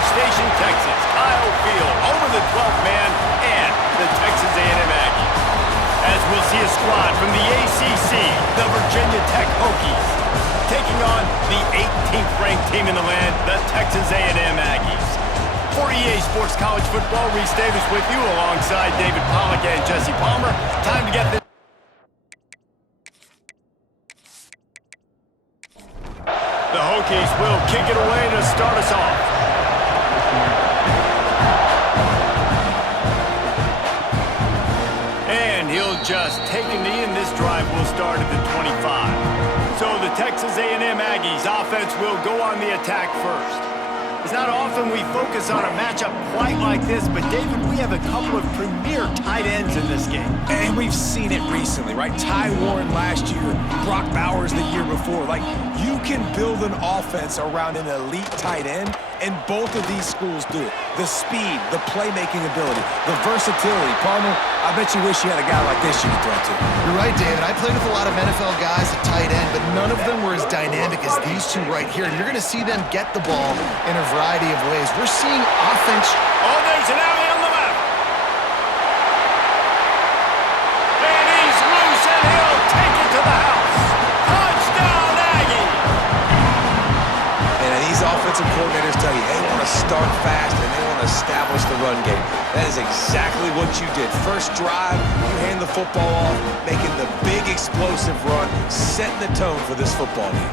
College Station, Texas. Kyle Field over the 12th man and the Texas A&M Aggies. As we'll see a squad from the ACC, the Virginia Tech Hokies, taking on the 18th ranked team in the land, the Texas A&M Aggies. For EA Sports College Football, Reese Davis with you alongside David Pollack and Jesse Palmer. Time to get this. The Hokies will kick it away to start us off. And he'll just take a knee, and this drive will start at the 25. So the Texas A&M Aggies offense will go on the attack first. It's not often we focus on a matchup quite like this, but David, we have a couple of premier tight ends in this game. And we've seen it recently, right? Ty Warren last year, Brock Bowers the year before. Like, you can build an offense around an elite tight end, and both of these schools do it. The speed, the playmaking ability, the versatility. Palmer, I bet you wish you had a guy like this you could throw to. You're right, David. I played with a lot of NFL guys at tight end, but none of them were as dynamic as these two right here. And you're going to see them get the ball in a variety of ways. We're seeing offense. Oh, there's an alley on the left. And he's loose, and he'll take it to the house. Touchdown, Aggies! And these offensive coordinators tell you they want to start fast and they want to establish the run game. That is exactly what you did. First drive, you hand the football off, making the big explosive run, setting the tone for this football game.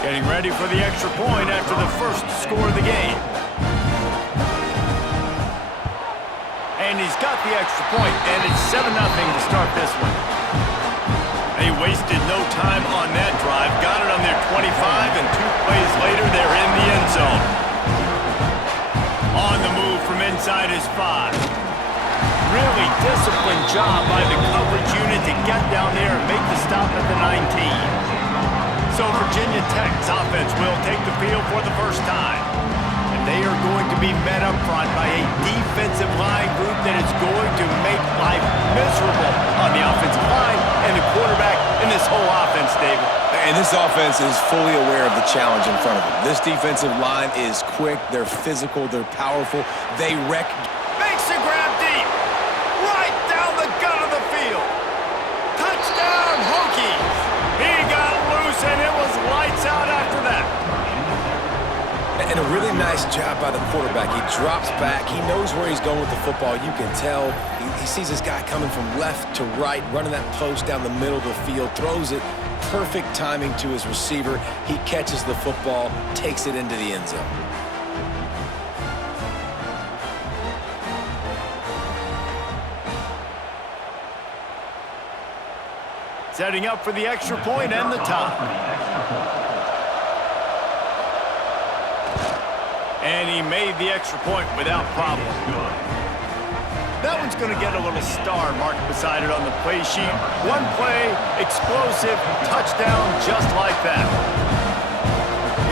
Getting ready for the extra point after the first score of the game. And he's got the extra point, and it's 7-0 to start this one. They wasted no time on that drive. Got it on their 25, and 2 plays later, they're in the end zone. On the move from inside his 5. Really disciplined job by the coverage unit to get down there and make the stop at the 19. So Virginia Tech's offense will take the field for the first time. And they are going to be met up front by a defensive line group that is going to make life miserable on the offensive line and the quarterback in this whole offense, David. And this offense is fully aware of the challenge in front of them. This defensive line is quick, they're physical, they're powerful, they wreck. Makes the grab deep, right down the gut of the field. Touchdown, Hokies. He got loose, and it was lights out after that. And a really nice job by the quarterback. He drops back. He knows where he's going with the football. You can tell. He sees this guy coming from left to right, running that post down the middle of the field, throws it. Perfect timing to his receiver. He catches the football, takes it into the end zone. Setting up for the extra point and the tie. And he made the extra point without problem. That one's going to get a little star marked beside it on the play sheet. One play, explosive, touchdown, just like that.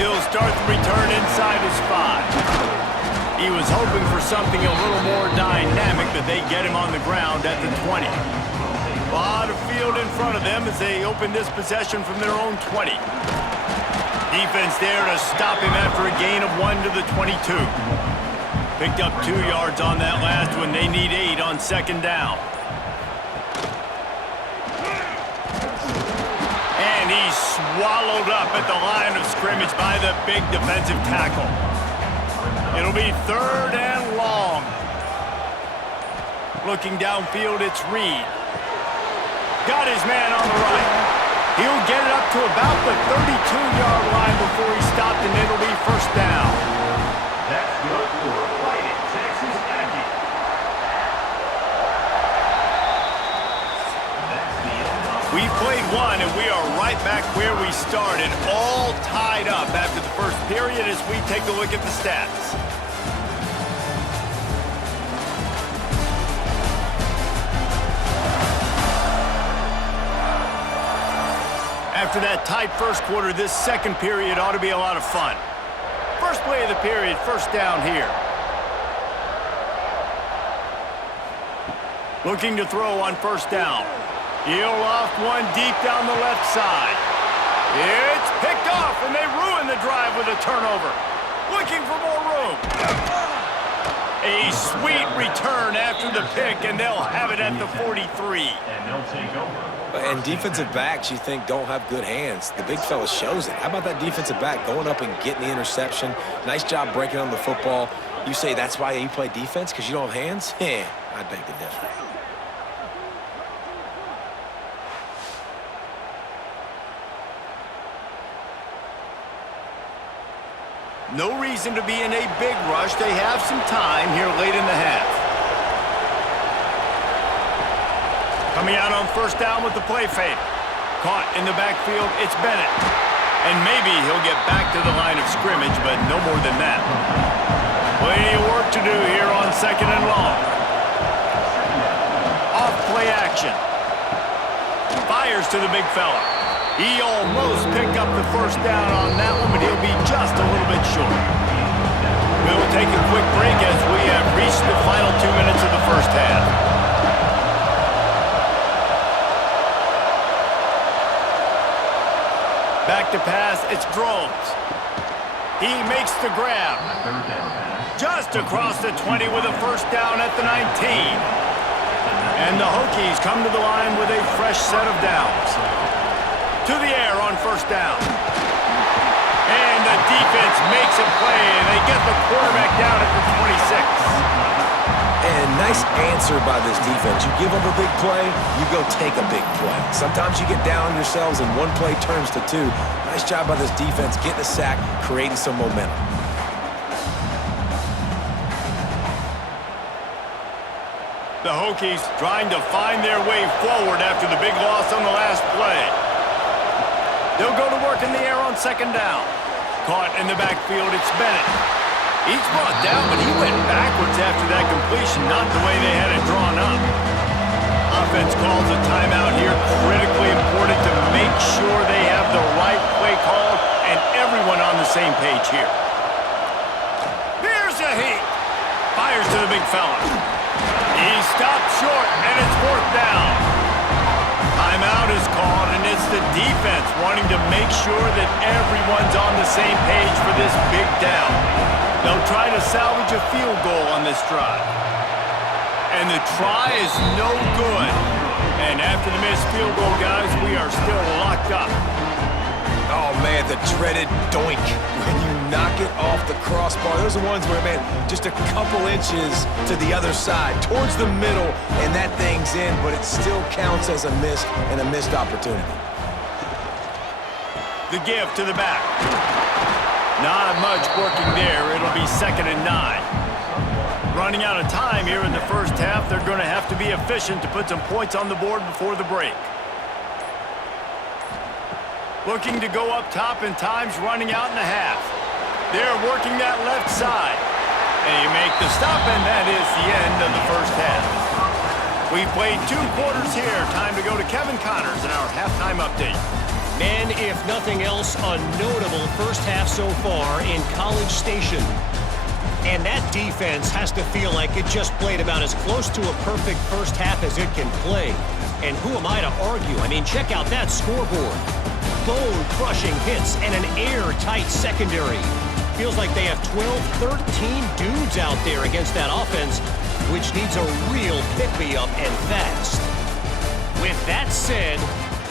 He'll start the return inside his 5. He was hoping for something a little more dynamic, but they get him on the ground at the 20. A lot of field in front of them as they open this possession from their own 20. Defense there to stop him after a gain of 1 to the 22. Picked up 2 yards on that last one. They need 8 on second down. And he's swallowed up at the line of scrimmage by the big defensive tackle. It'll be 3rd and long. Looking downfield, it's Reed. Got his man on the right. He'll get it up to about the 32-yard line before he stopped, and it'll be first down. That's good for a fighting Texas Aggies. We've played one, and we are right back where we started, all tied up after the first period as we take a look at the stats. After that tight first quarter, this second period ought to be a lot of fun. First play of the period, first down here. Looking to throw on first down. Heel off one deep down the left side. It's picked off, and they ruin the drive with a turnover. Looking for more room. A sweet return after the pick, and they'll have it at the 43. And they'll take over. And defensive backs, you think, don't have good hands. The big fella shows it. How about that defensive back going up and getting the interception? Nice job breaking on the football. You say that's why you play defense, because you don't have hands? Yeah, I beg to differ. No reason to be in a big rush. They have some time here late in the half. Coming out on first down with the play fake. Caught in the backfield, it's Bennett. And maybe he'll get back to the line of scrimmage, but no more than that. Plenty of work to do here on second and long. Off play action. Fires to the big fella. He almost picked up the first down on that one, but he'll be just a little bit short. We'll take a quick break as we have reached the final 2 minutes of the first half. Back to pass, it's Drones. He makes the grab. Just across the 20 with a first down at the 19. And the Hokies come to the line with a fresh set of downs. To the air on first down. And the defense makes a play, and they get the quarterback down at the 26. And nice answer by this defense. You give them a big play, you go take a big play. Sometimes you get down yourselves and one play turns to two. Nice job by this defense getting a sack, creating some momentum. The Hokies trying to find their way forward after the big loss on the last play. They'll go to work in the air on second down. Caught in the backfield, it's Bennett. He's brought down, but he went backwards after that completion, not the way they had it drawn up. Offense calls a timeout here. Critically important to make sure they have the right play call and everyone on the same page here. Here's a heat. Fires to the big fella. He stopped short, and it's fourth down. Timeout is called, and it's the defense wanting to make sure that everyone's on the same page for this big down. They'll try to salvage a field goal on this drive. And the try is no good. And after the missed field goal, guys, we are still locked up. Oh, man, the dreaded doink. When you knock it off the crossbar, those are ones where, man, just a couple inches to the other side, towards the middle, and that thing's in, but it still counts as a miss and a missed opportunity. The give to the back. Not much working there. It'll be 2nd and 9. Running out of time here in the first half. They're going to have to be efficient to put some points on the board before the break. Looking to go up top, and time's running out in the half. They're working that left side. They make the stop, and that is the end of the first half. We've played 2 quarters here. Time to go to Kevin Connors in our halftime update. Man, if nothing else, a notable first half so far in College Station. And that defense has to feel like it just played about as close to a perfect first half as it can play. And who am I to argue? I mean, check out that scoreboard. Bone-crushing hits and an airtight secondary. Feels like they have 12, 13 dudes out there against that offense, which needs a real pick-me-up and fast. With that said,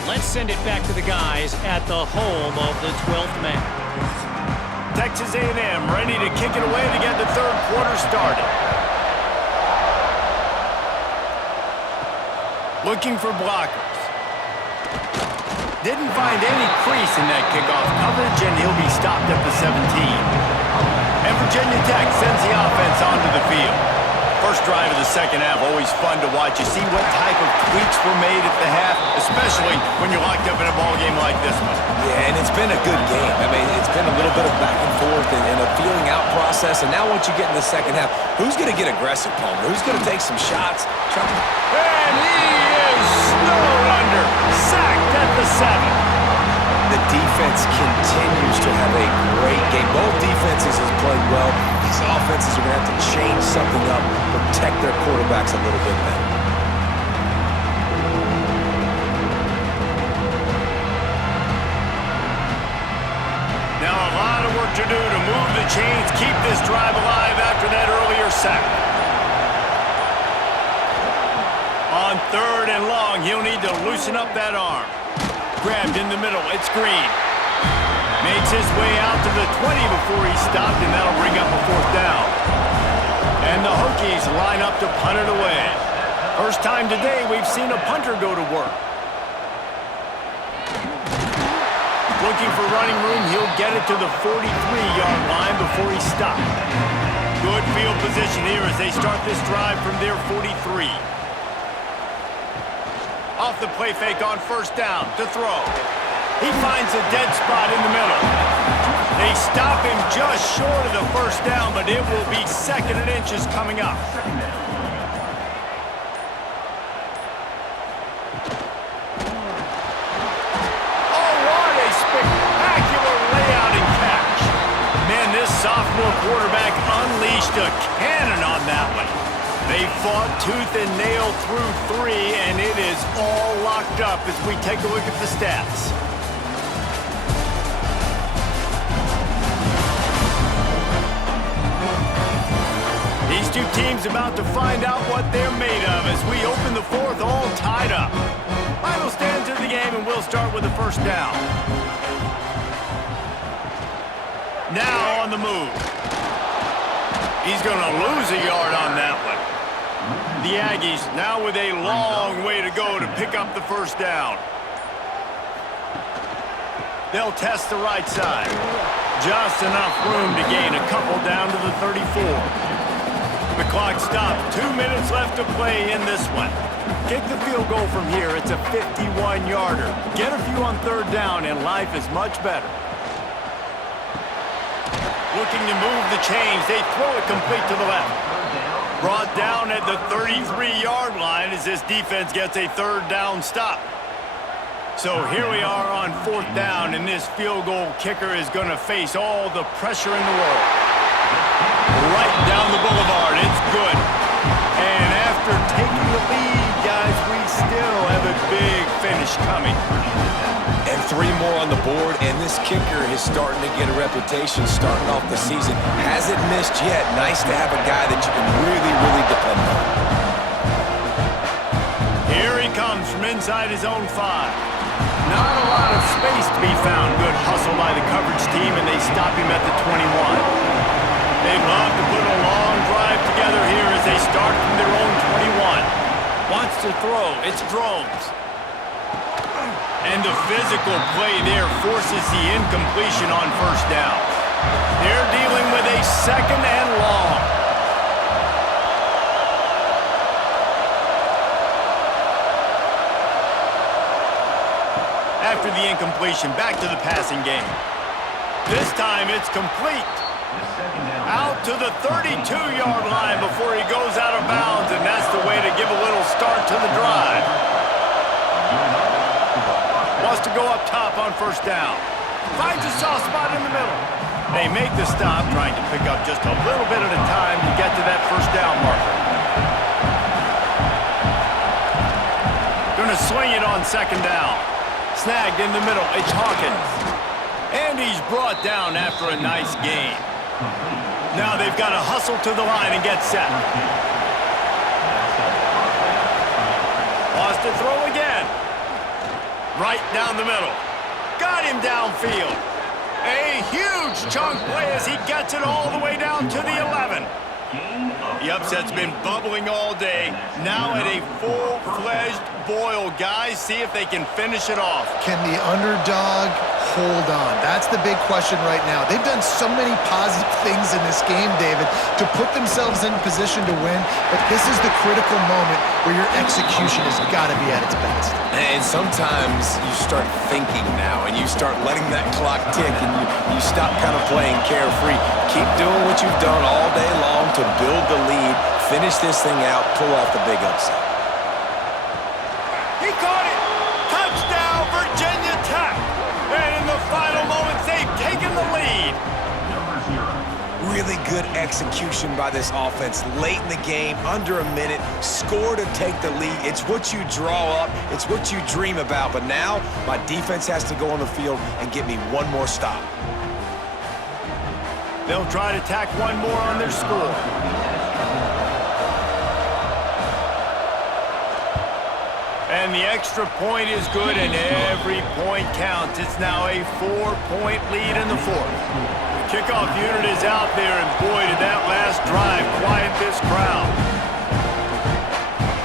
let's send it back to the guys at the home of the 12th man. Texas A&M ready to kick it away to get the third quarter started. Looking for blockers. Didn't find any crease in that kickoff coverage, and he'll be stopped at the 17. And Virginia Tech sends the offense onto the field. First drive of the second half, always fun to watch. You see what type of tweaks were made at the half, especially when you're locked up in a ball game like this one. Yeah, and it's been a good game. I mean, it's been a little bit of back and forth and a feeling out process. And now once you get in the second half, who's going to get aggressive, Palmer? Who's going to take some shots? And he is snowed under. Sacked at the 7. The defense continues to have a great game. Both defenses have played well. These offenses are going to have to change something up, protect their quarterbacks a little bit better. to do to move the chains, keep this drive alive after that earlier sack. On 3rd and long, he'll need to loosen up that arm. Grabbed in the middle, it's Green. Makes his way out to the 20 before he stopped, and that'll bring up a 4th down. And the Hokies line up to punt it away. First time today we've seen a punter go to work. Looking for running room, he'll get it to the 43-yard line before he stops. Good field position here as they start this drive from their 43. Off the play fake on 1st down to throw. He finds a dead spot in the middle. They stop him just short of the 1st down, but it will be 2nd and inches coming up. Oh, what a spectacular layout and catch. Man, this sophomore quarterback unleashed a cannon on that one. They fought tooth and nail through 3, and it is all locked up as we take a look at the stats. These two teams about to find out what they're made of as we open the 4th all tied up. Final stands of the game, and we'll start with the 1st down. Now on the move. He's going to lose a yard on that one. The Aggies now with a long way to go to pick up the 1st down. They'll test the right side. Just enough room to gain a couple down to the 34. The clock stopped. 2 minutes left to play in this one. Kick the field goal from here. It's a 51-yarder. Get a few on 3rd down, and life is much better. Looking to move the chains. They throw it complete to the left. Brought down at the 33-yard line as this defense gets a 3rd down stop. So here we are on 4th down, and this field goal kicker is going to face all the pressure in the world. Right down the boulevard, it's good. And after taking the lead, guys, we still have a big finish coming. And 3 more on the board, and this kicker is starting to get a reputation starting off the season. Hasn't missed yet. Nice to have a guy that you can really, really depend on. Here he comes from inside his own 5. Not a lot of space to be found. Good hustle by the coverage team, and they stop him at the 21. They'd love to put a long drive together here as they start from their own 21. Wants to throw. It's Drones. And the physical play there forces the incompletion on 1st down. They're dealing with a 2nd and long. After the incompletion, back to the passing game. This time it's complete. Out to the 32-yard line before he goes out of bounds, and that's the way to give a little start to the drive. Wants to go up top on 1st down. Finds a soft spot in the middle. They make the stop, trying to pick up just a little bit at a time to get to that 1st down marker. Gonna swing it on 2nd down. Snagged in the middle, it's Hawkins. And he's brought down after a nice gain. Now they've got to hustle to the line and get set. Wants to throw again. Right down the middle. Got him downfield. A huge chunk play as he gets it all the way down to the 11. The upset's been bubbling all day. Now at a full-fledged boil. Guys, see if they can finish it off. Can the underdog hold on? That's the big question right now. They've done so many positive things in this game, David, to put themselves in position to win, but this is the critical moment where your execution has got to be at its best. And sometimes you start thinking now, and you start letting that clock tick, and you stop kind of playing carefree. Keep doing what you've done all day long to build the lead, finish this thing out, pull off the big upset. He caught it! Touchdown, Virginia Tech! And in the final moments, they've taken the lead. Really good execution by this offense late in the game, under a minute, score to take the lead. It's what you draw up, it's what you dream about, but now my defense has to go on the field and get me one more stop. They'll try to tack one more on their score. And the extra point is good, and every point counts. It's now a 4-point lead in the fourth. The kickoff unit is out there, and boy, did that last drive quiet this crowd.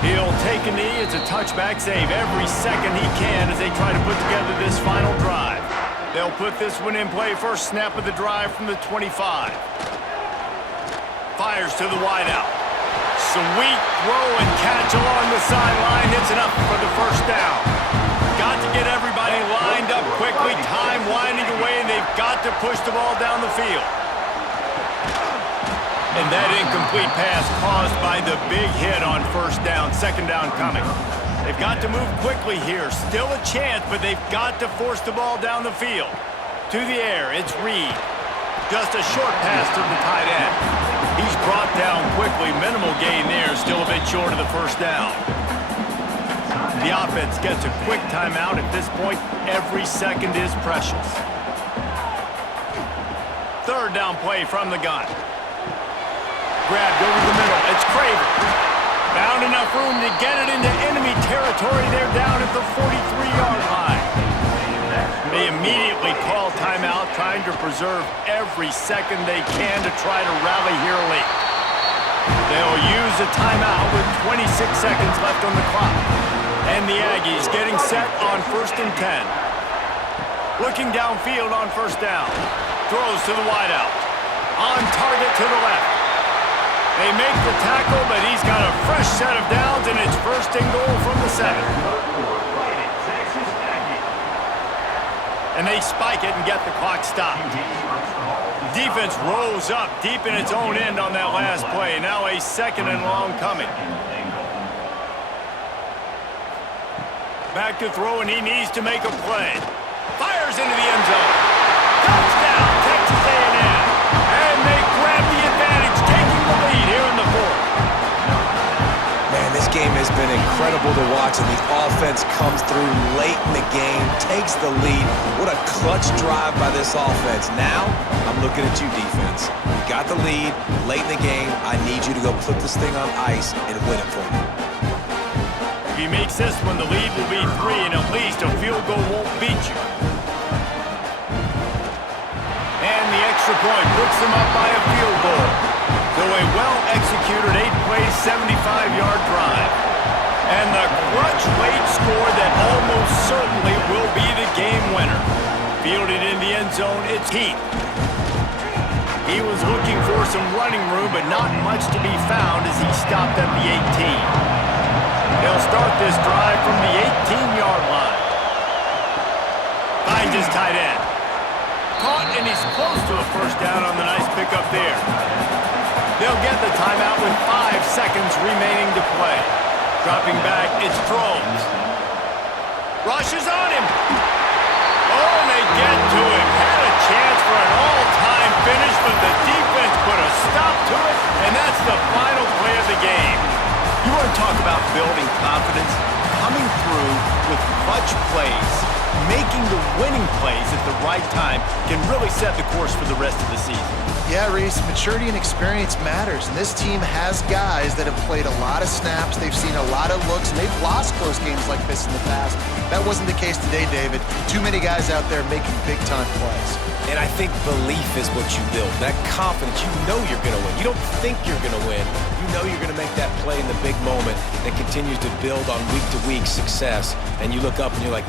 He'll take a knee. It's a touchback save every second he can as they try to put together this final drive. They'll put this one in play first snap of the drive from the 25. Fires to the wideout. Sweet throw and catch along the sideline. It's enough for the first down. Got to get everybody lined up quickly. Time winding away, and they've got to push the ball down the field. And that incomplete pass caused by the big hit on first down. Second down coming. They've got to move quickly here. Still a chance, but they've got to force the ball down the field. To the air, it's Reed. Just a short pass to the tight end. He's brought down quickly. Minimal gain there. Still a bit short of the first down. The offense gets a quick timeout. At this point, every second is precious. Third down play from the gun. Grabbed over the middle. It's Craver. Found enough room to get it into enemy territory. They're down at the 43-yard line. They immediately call timeout, trying to preserve every second they can to try to rally here late. They'll use a timeout with 26 seconds left on the clock. And the Aggies getting set on 1st and 10. Looking downfield on first down. Throws to the wideout. On target to the left. They make the tackle, but he's got a fresh set of downs, and it's 1st and goal from the 7. And they spike it and get the clock stopped. Defense rose up deep in its own end on that last play. Now a 2nd and long coming. Back to throw, and he needs to make a play. Fires into the end zone. Touchdown, Texas A&M. And they grab the advantage, taking the lead here in the fourth. Man, this game has been incredible to watch, and the offense comes through late in the game, takes the lead. What a clutch drive by this offense. Now, I'm looking at you, defense. You got the lead late in the game. I need you to go put this thing on ice and win it for me. If he makes this one, the lead will be 3, and at least a field goal won't beat you. And the extra point puts them up by a field goal. So a well-executed 8-play, 75-yard drive. And the clutch late score that almost certainly will be the game winner. Fielded in the end zone, it's Heath. He was looking for some running room, but not much to be found as he stopped at the 18. They'll start this drive from the 18-yard line. Finds his tight end. Caught, and he's close to a first down on the nice pickup there. They'll get the timeout with 5 seconds remaining to play. Dropping back, it's Drones. Rushes on him. Oh, and they get to him. Had a chance for an all-time finish, but the defense put a stop to it, and that's the final play of the game. You want to talk about building confidence? Coming through with clutch plays, making the winning plays at the right time can really set the course for the rest of the season. Yeah, Reese, maturity and experience matters, and this team has guys that have played a lot of snaps, they've seen a lot of looks, and they've lost close games like this in the past. That wasn't the case today, David. Too many guys out there making big-time plays. And I think belief is what you build. That confidence, you know you're going to win. You don't think you're going to win. You know you're going to make that play in the big moment that continues to build on week-to-week success. And you look up and you're like,